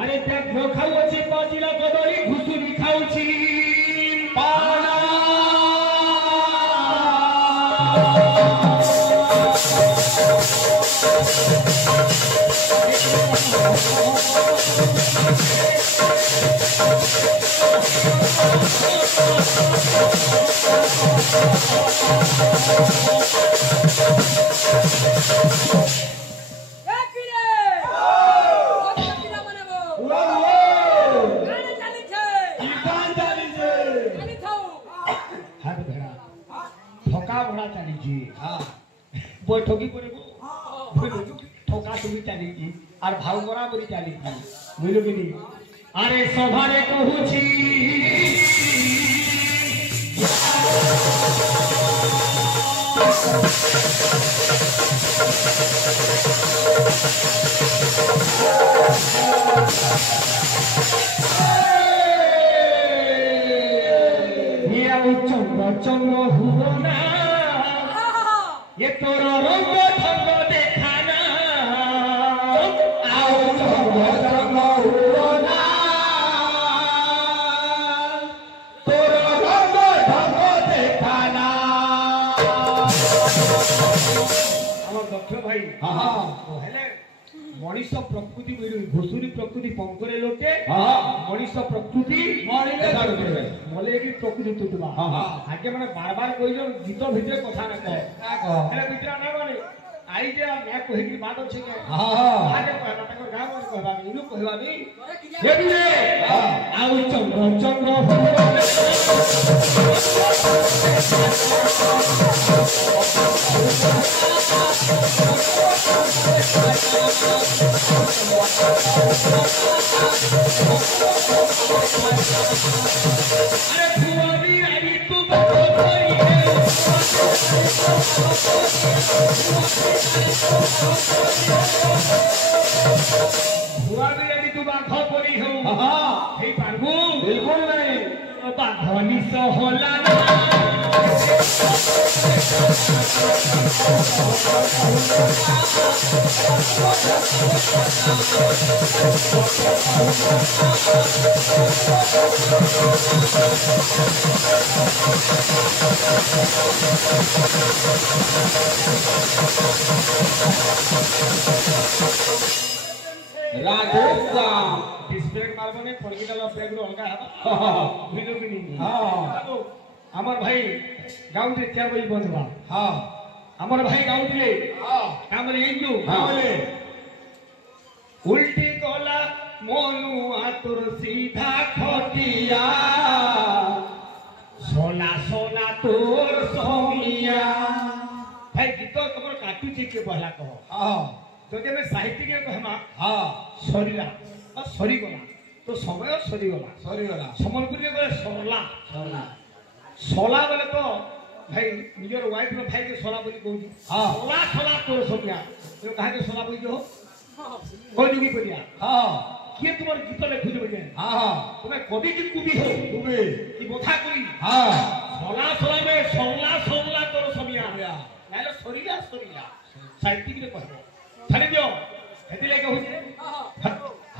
अरे त्या खाऊची पाजीला कदळी घुसून खाऊची पाना बैठकी ठोका सुबी चली और भाव बराबरी चली बुझल कि नहीं अरे सभारे कहूची चंग चंग हुआ ना ये तोरा रंग ठंग देखाना आओ चंग चंग हुआ ना तोरा रंग ठंग देखाना আমার দক্ষ ভাই হেলে মনিষ প্রকৃতি ঘুষুরি প্রকৃতি পঙ্করে লোকে মনিষ প্রকৃতি মলে কি প্রকৃতি তুটবা আগে মানে বারবার কইলো গীত ভিতরে কথা না কহ হেলে ভিতরে না মানে আই যে না কহিকি বাত আছে কে আগে কহবা তাকর গাঁ মানে কহবা ইনু কহবানি হেবিলে আউ চন্দ্র চন্দ্র अरे फुवारी आई तू बकोई फुवारी आई तू बाघ परी हो हे पारबू बिल्कुल नहीं बाघनी सो होला ना ডিসপ্লেট মারবনে পরগিটাল ব্যাগ रो अलगा है बुझलो कि नहीं हां আমার ভাই গাউতে क्या বই বন্ধবা हां আমার ভাই গাউতে हां हमर इंजू बोले उल्टी गला मनुआ तोर सीधा खटिया सोला सोला तोर सोमिया भाई गीत तमर काटू छी के पहला कहो हां तो जे में साहित्य के कहमा हां सरीला और सरी गला तो समय सरी गला समलपुरी में सरला सरला सोला बोले तो भाई निजर वाइफ रो भाई के सोला बोली कहू हां सोला सोला तोर सोमिया तो कहा के सोला बोली हो हो जुगी परिया हां के तुम्हार गीत ले खुज बजे हां हां तुम्हें कवि की कुबी हो कुबी की बोथा कोई हां सोला सोला में सोला सोला तोर सोमिया नाले सरीला सरीला साहित्य के कहबो थाने दियो हेती ले कहू जे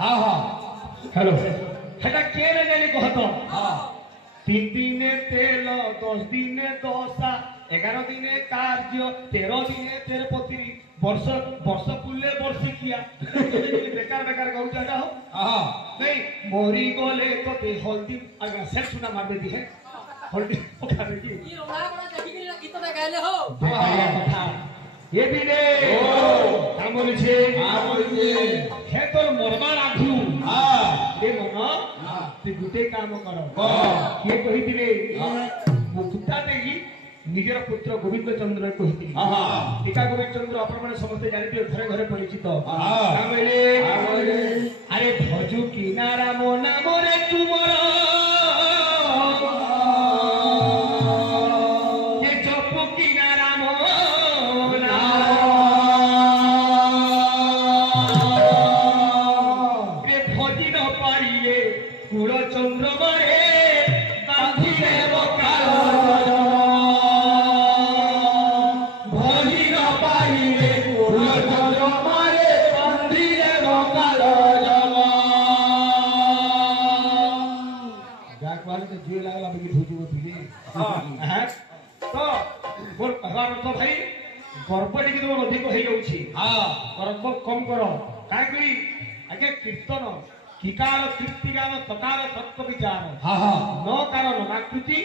हां हां हेलो हेटा के ले जानी कहतो हां 3 दिने तेल 10 दिने दोसा 11 दिने कार्य 13 दिने तेरपति वर्ष वर्ष पुल्ले वर्षी किया बेकार बेकार गाँव जाता हो नहीं मोरी गोले तो ते हल्दी अगर सेट सुना मार देती है हल्दी पका देती ये रोड़ा बड़ा देखी के गीत में गायले हो कथा ये भी ने काम बोलिछे हे तोर मरबा राखू ए मन तू गुटे काम करो ये कहि दिले मुक्ता देगी निजर पुत्र गोविंद चंद्र कहिति टीका गोविंद चंद्र अपन माने समस्त जानिते घरे घरे परिचित अरे भजु की नारा मो नाम रे तुमर ये जपु की नारा मो नाम रे भजी न पाइले कुल चंद्र मारे बांधी देव काल तो बोल कहवार अर्थ भाई गर्व टी तुम अधिक हो जाऊँगी गर्व कम कर कहीं आगे कीर्तन किकार कीर्तिगान तकार तत्व विचार न कारण नाकृति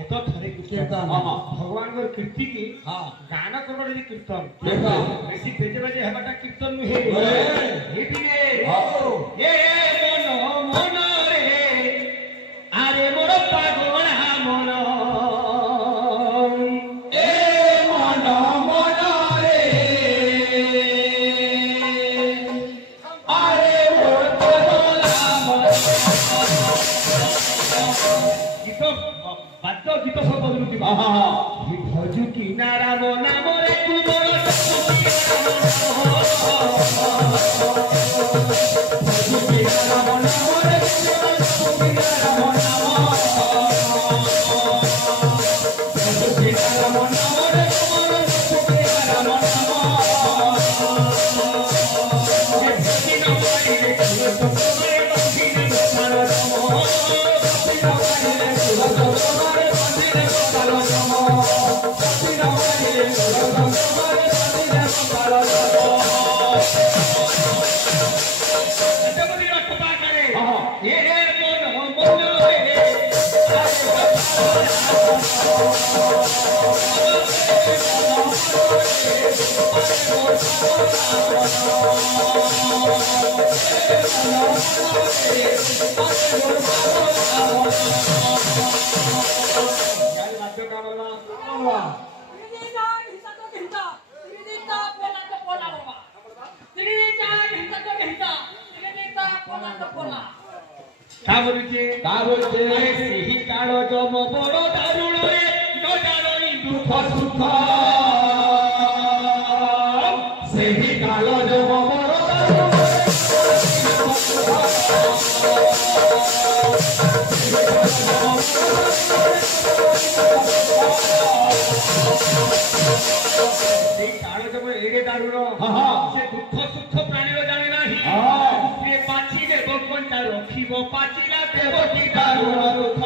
एत थरे कीर्तन भगवान कीर्ति की गान करबा कीर्तन बेसी बेजे बेजे हेबाटा कीर्तन नुहे ये मन मन रे आरे मोर पागल मन गीत सब बदलुची भजु की नारा मो नाम रे तुमर भजु की नारा मो नाम रे भजु की नारा मो नाम रे ही काल जम बड़ दारुण रे न जानी दुख सुख से ही काल जम बड़ दारुण काल जम एगे दारुण से दुख सुख प्राणी जाने नाही पाची देव कंटा रखिब पाचिला देवती दारुण दुख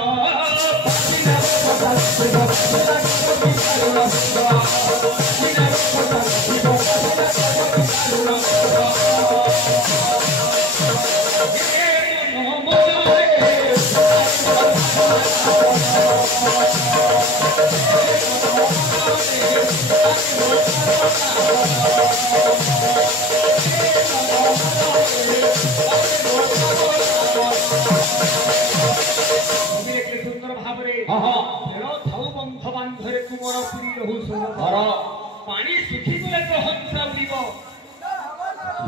पानी सुखी गले तो हंसा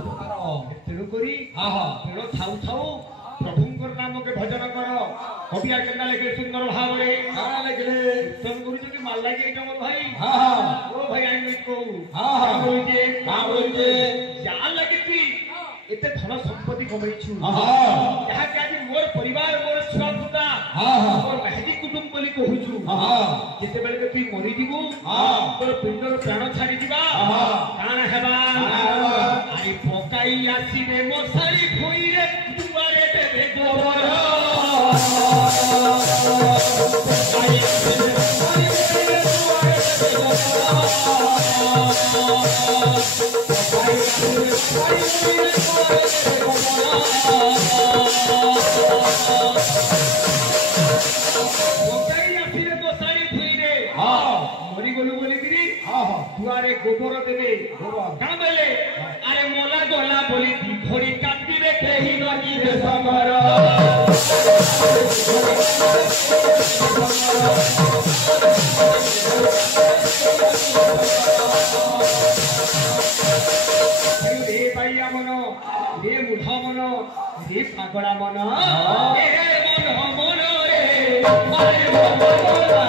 उड़ब तेणुकरी तेण थाऊ थाऊ प्रभुंकर नाम के भजन कर कविया केना लेखे सुंदर भाव लिखले कीर्तन करुछे माल लागे जमल भाई ओ भाई आई को जा लगे एते धन संपत्ति कमैछु जहा के आज मोर परिवार मोर छुआ पुता मोर महदी कुटुंब बोली कहूछु जेते बेले के तू मरि दिबु तोर पिंडर प्राण छाड़ी दिबा काना हेबा आई पकाई आसीबे मोसारी खोई रे दुआरे देबे गोबर आई दुआरे देबे गोबर गोबर देवे गाँ बेले अरे मला गला बोली घड़ी काटी रे ही नगी रे समर रे बाइया मन रे मुढ़ा मन रे पागला मन रे मन रे अरे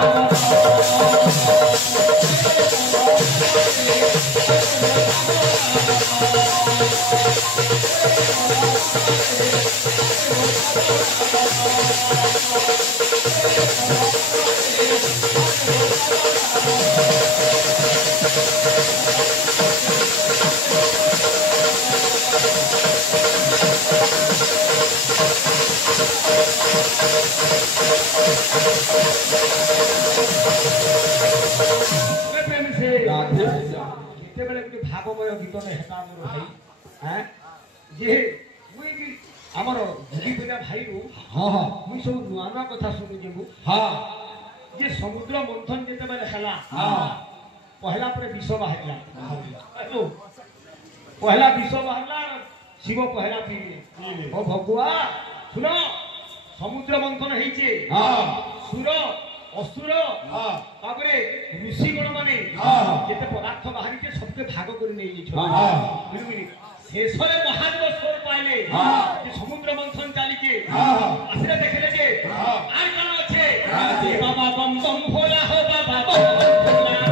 भावमय गीत हेता मोर भाई हैं जे मुई भी हमर भूगी पिला भाई रू हां हां मुई सब नुआ नुआ कथा सुनि जेबु हां जे समुद्र मंथन जेते बेले हला हां पहला पर विष बाहरला हेलो पहला विष बाहरला शिव पहला पीले ओ भगवा सुनो समुद्र मंथन हेचे हां सुर असुर तापरे ऋषि गण माने जेते पदार्थ बाहरी के सबके भाग कर नै छै शेषरे महादेव स्वर पाइले जे समुद्र मंथन चाली के आसरे देखले जे आर कण अछि बाबा बम बम भोला हो बाबा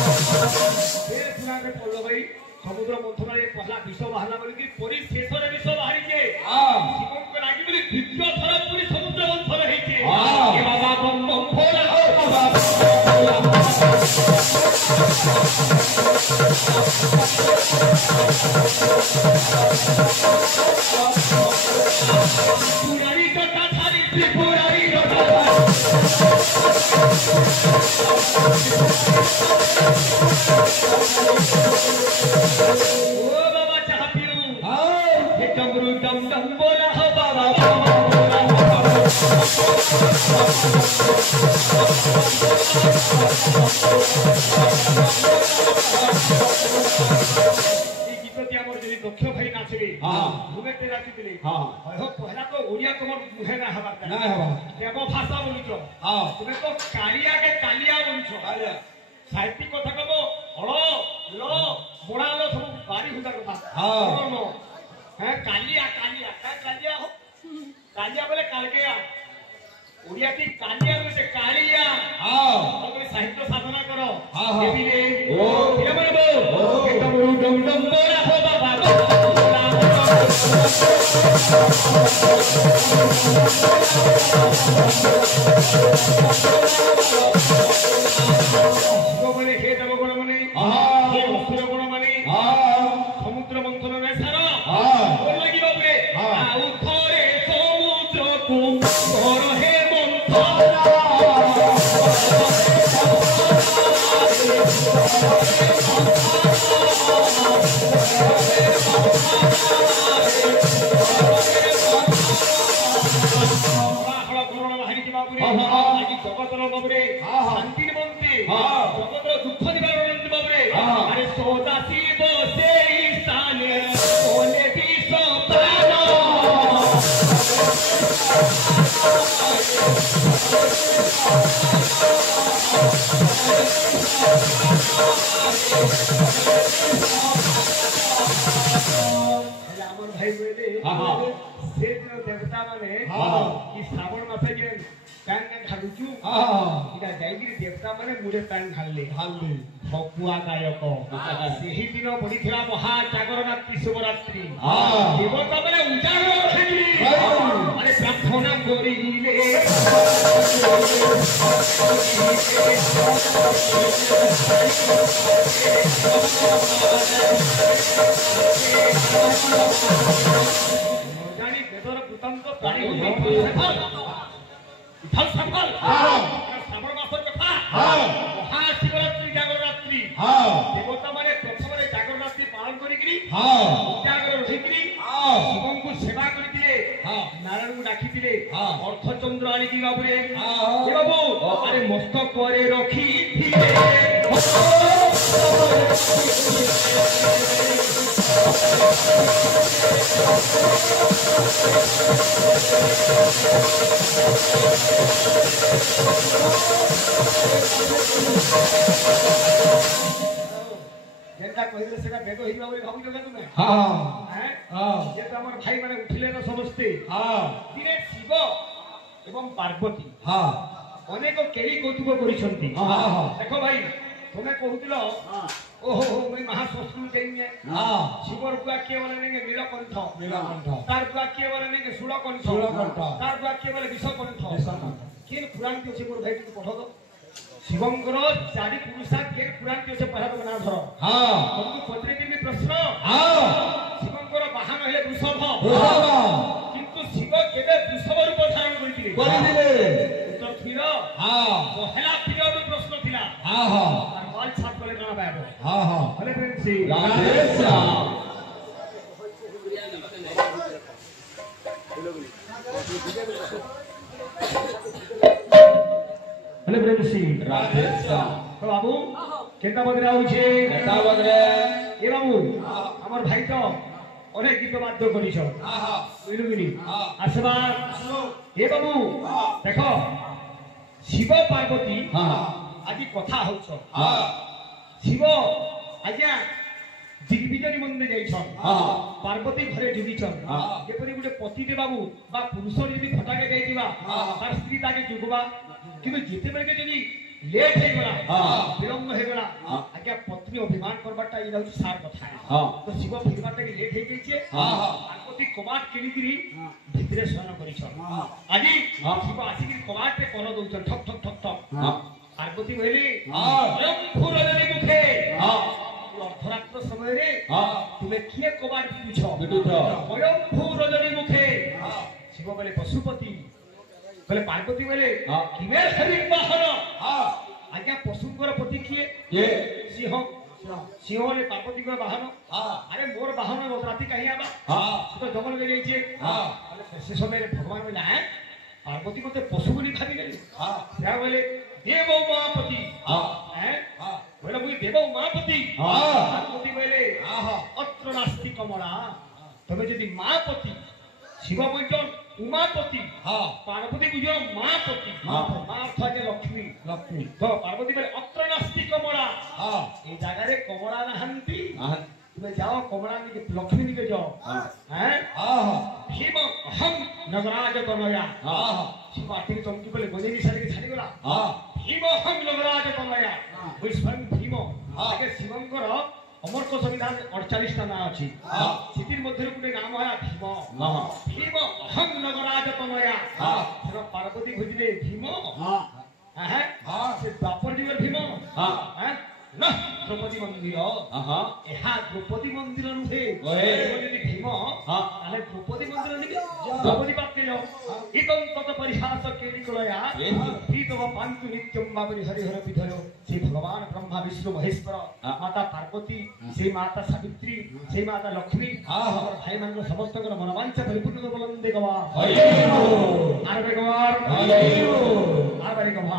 ए पुराने पल्लो भाई समुद्र मंथन रे पहला विष बाहरला बोली कि परी शेषरे विष बाहरी के शिवम को लागी बोली द्वितीय थर पूरी समुद्र मंथन हेचे ए बाबा बम बम भोला हो बाबा पुरारी कथा थारी त्रिपुरारी कथा ओ बाबा चाह पियो ये डमरू डम डम बोला हो बाबा এই গীতটি আমার যদি দক্ষ ভাই নাচবে ঘুমেতে নাচিলে পহলা তো ওড়িয়া তোমার মুহে না হবার না হবা দেব ভাষা বলিছ তুমি তো কালিয়াকে কালিয়া বলিছ সাহিত্যিক কথা কব হল ল মোড়ালো সব বাড়ি হুদা কথা হ্যাঁ কালিয়া কালিয়া কালিয়া কালিয়া বলে কালকেয়া ওড়িয়া কি কালিয়া বলছে কালিয়া তুমি সাহিত্য সাধনা করো দেবীরে ও কে বলবো একদম ডম ডম বলা হো বাবা বলে হে দেবগণ মানে হে অসুর গণ মানে সমুদ্র মন্থন রে সারা বল লাগি বাবরে আউ থরে সমুদ্র কো ঘর হে মন্থন জগতর বাবরে শান্তির মন্ত্রী জগতর দুঃখ নিবারণ বাবরে আরে সদা শিব সেই স্থানে বলে বিষ প্রাণ আমার ভাই বলে সে দেবতা মানে কি শ্রাবণ মাসে যে প্যান ঢালুচু এটা যাইকিরি দেবতা মানে মুড়ে প্যান ঢাললে ভকুয়া গায়ক ସେହି ଦିନ ପଡ଼ିଥିଲା ମହା ଜାଗରରାତ୍ରି ଶିବରାତ୍ରି ଦେବତା ମାନେ ଉଜାଗର ହେଇକିରି ମାନେ ପ୍ରାର୍ଥନା କରିଲେ ଜାଣି ବେଦର କୃତାନ୍ତ ପ୍ରାଣୀ इथल सफल श्रावण मासर कथा महाशिवरात्रि जागररात्रि देवता माने प्रथम रे जागररात्रि पालन करिकरी उजागर रहिकरी शिवं को सेवा करितिले नारायण को डाकी অর্থচন্দ্র আনিকি বাবুরে এ বাবু আরে মস্তক পরে রখি থিলে যেটা কইলে সেটা বেদ হইবা বলে ভাবি না তুমি যেটা আমার ভাই মানে উঠিলে না সমস্তে দিনে শিব এবং পার্বতী অনেক কেড়ি কৌতুক করিছন্তি দেখো ভাই তুমি কহুতিল ওহো মুই মহাশস্ত্রু যাইনে শিবর বুয়া কে বলে নেগে নীলকণ্ঠ তার বুয়া কে বলে নেগে সুড়কণ্ঠ তার বুয়া কে বলে বিষকণ্ঠ কেন পুরাণ কে শিবর ভাই তুমি পঠো তো শিবঙ্কর চারি পুরুষার কে পুরাণ কে পড়া তো না ধর তুমি পত্রে দিবি প্রশ্ন শিবঙ্কর বাহন হলে বৃষভ কিন্তু শিব কেবে বৃষভ রূপ ধারণ করিଥିଲେ উত্তর ছিল পহেলা পিরিয়ড প্রশ্ন ଥିଲା আর মাল ছাপ করে না পাব হলে প্রেমসি হলে প্রেমসি তো বাবু কেটা বদরে আউছে এ বাবু আমার ভাই তো অনেক গীত বাদ্য করিছ বুঝলুনি আসবা এ বাবু দেখো শিব পার্বতী আজি কথা হউছ শিব আজ্ঞা দিগ্বিজয় মন্দির যাইছন পার্বতী ঘরে ঢুকিছন যেপরি গোটে পতিতে বাবু বা পুরুষ যদি ফটাকে যাইতিবা তার স্ত্রী তাকে যুগবা কিন্তু যেতেবেলে যদি লেট হয়ে গলা বিলম্ব হয়ে গলা আজ্ঞা পত্নী অভিমান করবাটা এই হচ্ছে সার কথা তো শিব অভিমানটাকে লেট হয়ে গেছে পার্বতী কবাট কিনিকিরি ভিতরে শয়ন করিছ আজি শিব আসিকি কবাটে কল দউছন ঠক ঠক ঠক ঠক পার্বতী কহিলি স্বয়ংভূ রজনী মুখে অর্ধরাত্র সময়ে তুমি কিয়ে কবাট পিটুছ স্বয়ংভূ রজনী মুখে শিব বলে পশুপতি বলে পার্বতী বলে কিমের হরিণ বাহন আজ্ঞা পশুঙ্কর পতি কিয়ে সিংহ সিংহ বলে পার্বতীঙ্কর বাহন আরে মোর বাহন রাতি কাহি আবা তো জঙ্গল গে যাইছে সে সময় ভগবান বলে হ্যাঁ পার্বতী মতে পশু বলি ভাবি গেলি বলে দেব উমাপতি হ্যাঁ বলে মুই দেব উমাপতি পার্বতী বলে অত্র নাস্তি কমলা তবে যদি মাপতি শিব বৈজন উমাপতি পার্বতী বুঝল মাপতি মা অর্থ আছে লক্ষ্মী তো পার্বতী বলে অত্র নাস্তি কমলা এই জায়গায় কমলা নাহান্তি তুমি যাও কমলা নিকে লক্ষ্মী নিকে যাও হ্যাঁ ভীম অহং নগরাজ তনয়া শিব আর্থিক চমকি বলে গজেনি সারিকে ছাড়ি গলা ভীম অহং নগরাজ তনয়া ওই স্বয়ং ভীম আগে শিবঙ্কর অমর্ত সংবিধান 48টা নাম আছে সেটির মধ্যে গোটে নাম হয় ভীম ভীম অহং নগরাজ তনয়া সেটা পার্বতী খুঁজলে ভীম হ্যাঁ সে দ্বাপর যুগের ভীম হ্যাঁ না দ্রৌপদী মন্দির এহা দ্রৌপদী মন্দির নুহে যদি ভীম তাহলে দ্রৌপদী মন্দির নিবি দ্রৌপদী পাত্রে যাও ইতং তত পরিহাস কেড়ি কলয়া ভীতব পান্তু নিত্যম বাবরি হরি হর বিধয় সেই ভগবান ব্রহ্মা বিষ্ণু মহেশ্বর মাতা পার্বতী সেই মাতা সাবিত্রী সেই মাতা লক্ষ্মী আমার ভাই ମାନଙ୍କ ସମସ୍ତଙ୍କର ମନବାଞ୍ଛା ପରିପୂର୍ଣ୍ଣ ବଲନ୍ଦେ ଗବା আর বেগবার আর বাড়ি গবা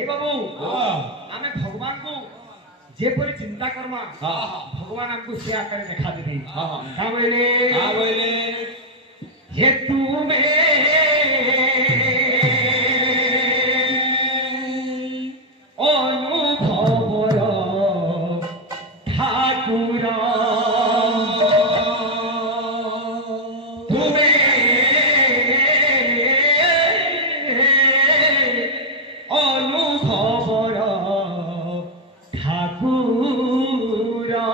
এ বাবু ଆମେ ଭଗବାନଙ୍କୁ ଯେପରି ଚିନ୍ତା କର୍ମା ଭଗବାନ ଆମକୁ ସେ ଆକାରରେ ଦେଖା ଦେବେ ତା ବୋଇଲେ ହେ ତୁମେ ଅନୁଭବର ଠାକୁର ତୁମେ ଅନୁଭବର ঠাকুর তুমি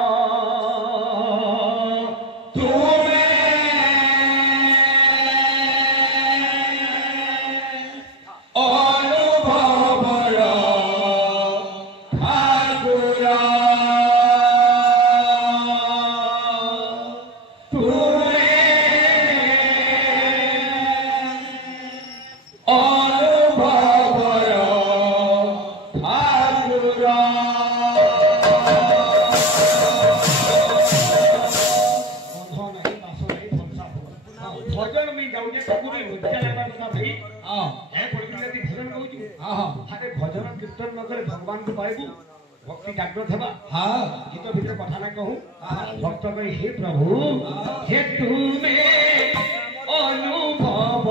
অনুভবর ঠাকুর তুমি অনুভবর ঠাকুর भगवान को पाइबू भक्ति जागृत हेबा गीत भीतर कथा ना कहूं भक्त कहि हे प्रभु हे तुमे अनुभव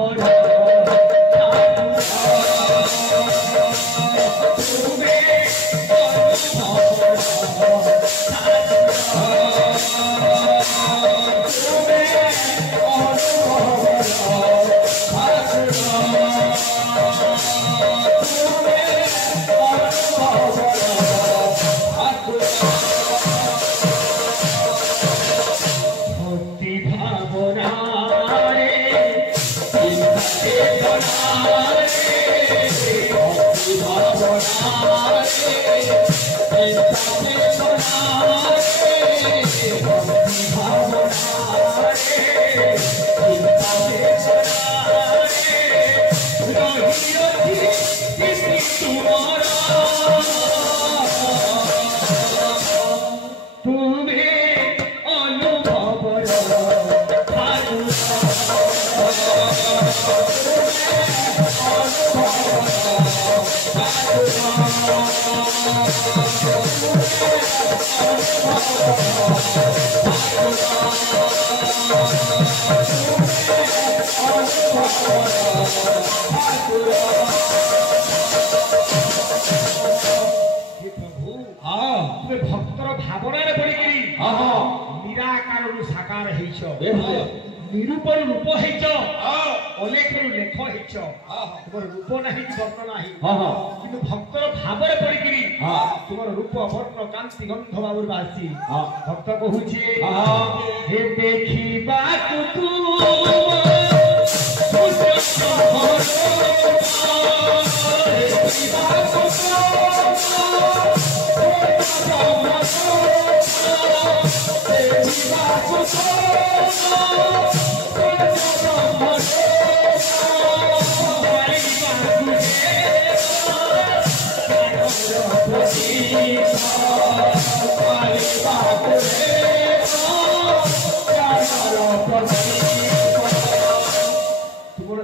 भक्तर भावनार पड़िकी निराकार साकार निरूपण रूप अलेख लेख तुम रूप ना वर्ण ना कि भक्तर भाव पड़िकी तुम रूप वर्ण कांति गंध बाबू बासी भक्त कहूचे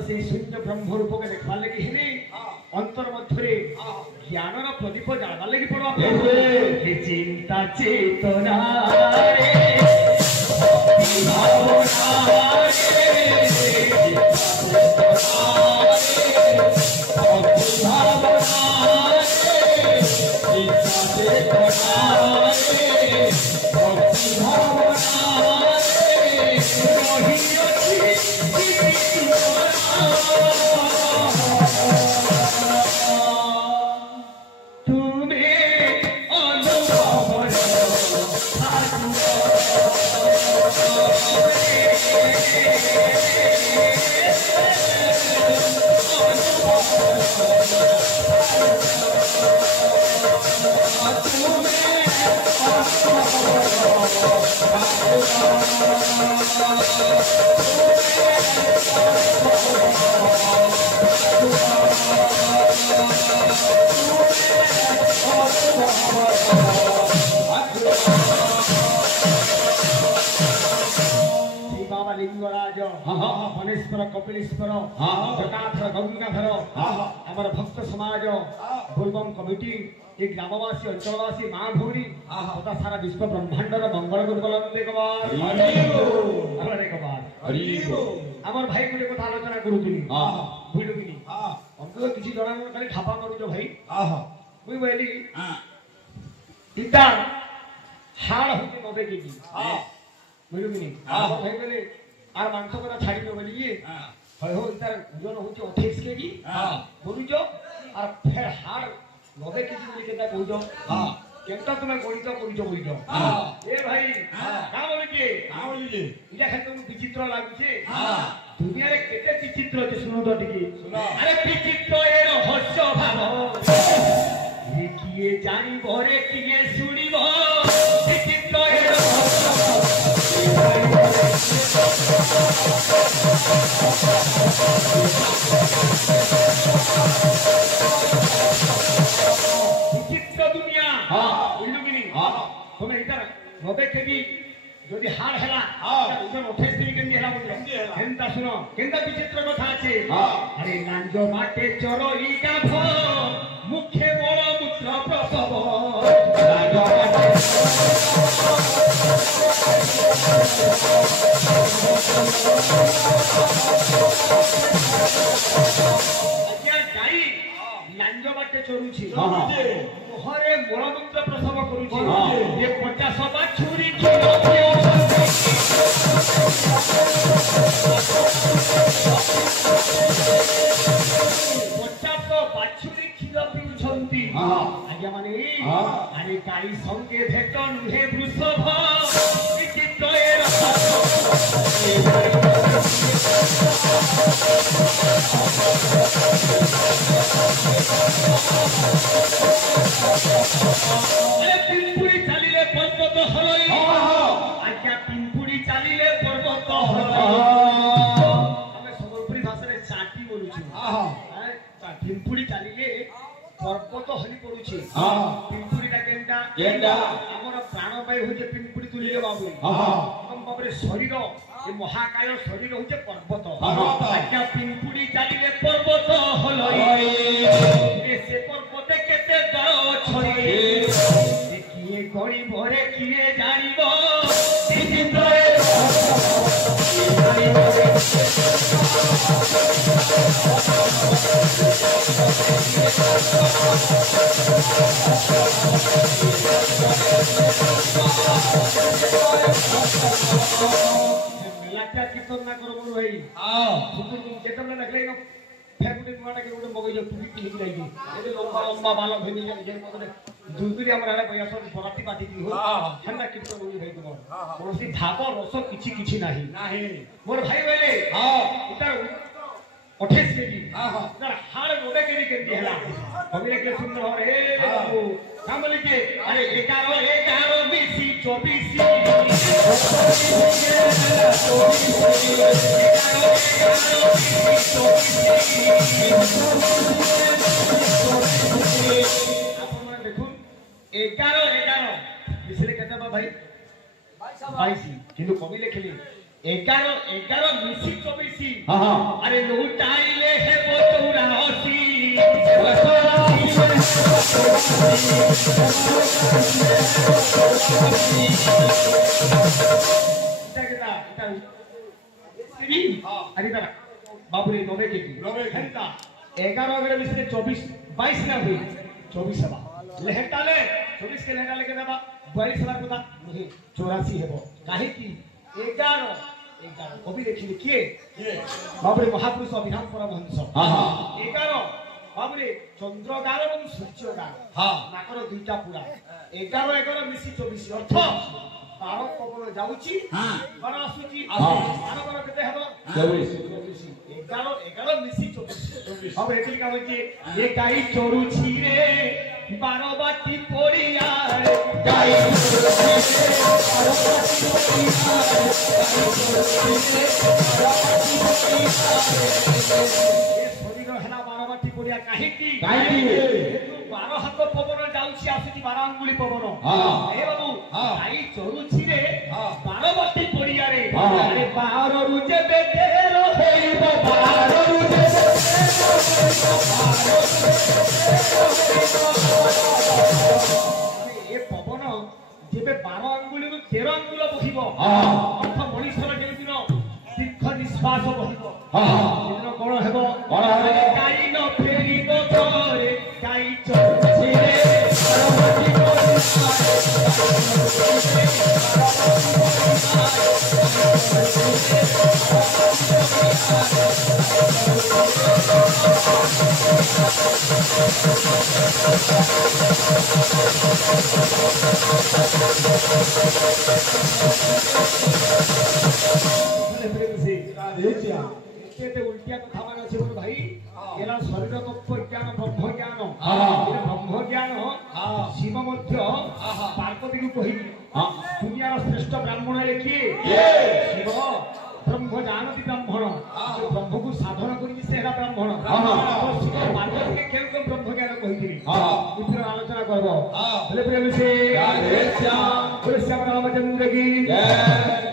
देखा ब्रह्म रूप के देखा लगी अंतर मध्य ज्ञान प्रदीप जाना लगी पड़ा चिंता चेतना मनेश्वर कपिलेश्वर जटाधर गंगाधर आम भक्त समाज बोलबम कमिटी ये ग्रामवासी अंचलवासी माँ भूरी तथा सारा विश्व ब्रह्मांडर मंगल गुरुबलंदे आमर भाई को कथा आलोचना करूनी बुझलुनी अंत किसी जना खाली ठापा करूच भाई मुई बोली इटा हाड़ होती 90 केजी बुझलुनी भाई बोले आर मांस करा छाड़ी दो बोली ये হয় हो इतार ওজন হচ্ছে 28 কেজি বুঝুছো আর ফের হাড় 90 কেজি বলি কেটা কইছো কেনটা তুমি গণিত কইছো বুঝছো এ ভাই কা বলি যে ইটা খালি তুমি বিচিত্র লাগুছে দুনিয়ারে কেতে বিচিত্র আছে শুনো তো টিকি আরে বিচিত্র এর রহস্য ভাব এ কিয়ে জানিব রে কিয়ে শুনিব বিচিত্র এর विचित्र दुनिया तुम्हें इधर 90 केजी যদি হার হেলা ওজন 28 দিন কেন্দি হেলা বুঝলো কেনটা শুনো কেনটা বিচিত্র কথা আছে আরে লাঞ্জ মাঠে চরই গাভ মুখে বড় মূত্র প্রসব লাঞ্জ মাঠে গাই লাঞ্জ মাঠে চরুছি ঘরে মূলমূত্র প্রসব করুছি এ 50 বাছুরি ছিল 50 বাছুরি କ୍ଷୀର ପିଉଛନ୍ତି ଆଜ୍ଞା ମାନେ ଆରେ ଗାଈ ସଙ୍ଗେ ଭେଟ ନୁହେଁ ବୃଷଭ ପିମ୍ପୁଡ଼ି ଚାଲିଲେ ପର୍ବତ ହରଇ ଆଜ୍ଞା ପିମ୍ପୁଡ଼ି ଚାଲିଲେ ପର୍ବତ ହରଇ ଆମେ ସମ୍ବଲପୁରୀ ଭାଷାରେ ଚାଟି ବୋଲୁଛୁ ପିମ୍ପୁଡ଼ି ଚାଲିଲେ ପର୍ବତ ହଲି ପଡୁଛି ପିମ୍ପୁଡ଼ିଟା କେନ୍ଟା ଆମର ପ୍ରାଣବାୟୁ ହଉଛି ପିମ୍ପୁଡ଼ି ତୁଲିଲେ ବାବୁ ବାବୁରେ ଶରୀର ଏ ମହାକାୟ ଶରୀର ହଉଛି ପର୍ବତ ଆଜ୍ଞା ପିମ୍ପୁଡ଼ି ଚାଲିଲେ ପର୍ବତ ହଲଇ ସେ ପର୍ବତେ କେତେ ଦଳ ଅଛଇ କିଏ ଗଣିବରେ କିଏ ଜାଣିବ মেলাটা কীর্তন না করো বলো ভাই যেটা দেখলে ফেরগুটি মাটাকে গোটে মগেই যাও টুপি পিঁধি যাইকি এতে লম্বা লম্বা বাল ভেঙে যায় যে মতনে দুইগুলি আমার আড়ে বৈয়াস বরাতি পাতি কি হো হেনা কীর্তন বলি ভাই তোমার কৌশি ভাব রস কিছু কিছু নাহি মোর ভাই বলে এটা 28 কেজি তার হাড় গোটে কেজি কেজি হেলা কবিরে কে সুন্দর হবে হে বাবু কাম লিখে আরে 11 মিশি 24 আপনারা দেখুন 11 মিশিলে কেতে বা ভাই 22 কিন্তু কবি লিখলি 11 মিশি 24 আরে লুটাইলে হে 84 বাবুরে 90 কেজি 11 মিশিলে 22 না हुई 24 হবা লেহেটালে 24 के लेहटाले के देबा 22 हबार কথা নহে 84 হেব কাহে কি 11 কবি দেখিলে কিয়ে বাবুরে মহাপুরুষ অভিধান পরমহংস 11 বাবুরে চন্দ্রগার এবং সূর্যগার নাকর দুইটা পুরা 11 মিশি 24 অর্থ 12 পবন যাউছি 12 আসুচি 12 কেতে হেব 24 11 মিশি 24 अब एतिल का बच्चे ये गाई चोरुची रे 12 बाटी पोड़िया गाई चोरुची रे 12 बाटी पोड़िया ये शरीर हला 12 बाटी पोड़िया काहे की 12 हाथ पवन जाउची आसुची 12 अंगुली पवन ए बाबू गाई चोरुची रे 12 बाटी पोड़िया रे अरे 12 रुजे बेटेरो हेइबो 12 रुजे ए पवन जेबे 12 अंगुली 13 अंगुल बहिब अर्थ मनीषर जे दिन दीर्घ निश्वास बहिब दिन कोन हेबो गाई न फेरिबो तोरे गाई चोरुची रे उल्टिया कथा मान अच्छे भाई एरा शरीर तत्व ज्ञान ब्रह्म ज्ञान ब्रह्म ज्ञान शिव मध्य पार्वती को कही दुनिया श्रेष्ठ ब्राह्मण किए शिव ब्रह्म जानती ब्राह्मण ब्रह्म को साधन करी से ब्राह्मण शिव पार्वती के केम केम ब्रह्म ज्ञान कही आलोचना करब रामचंद्र की जय।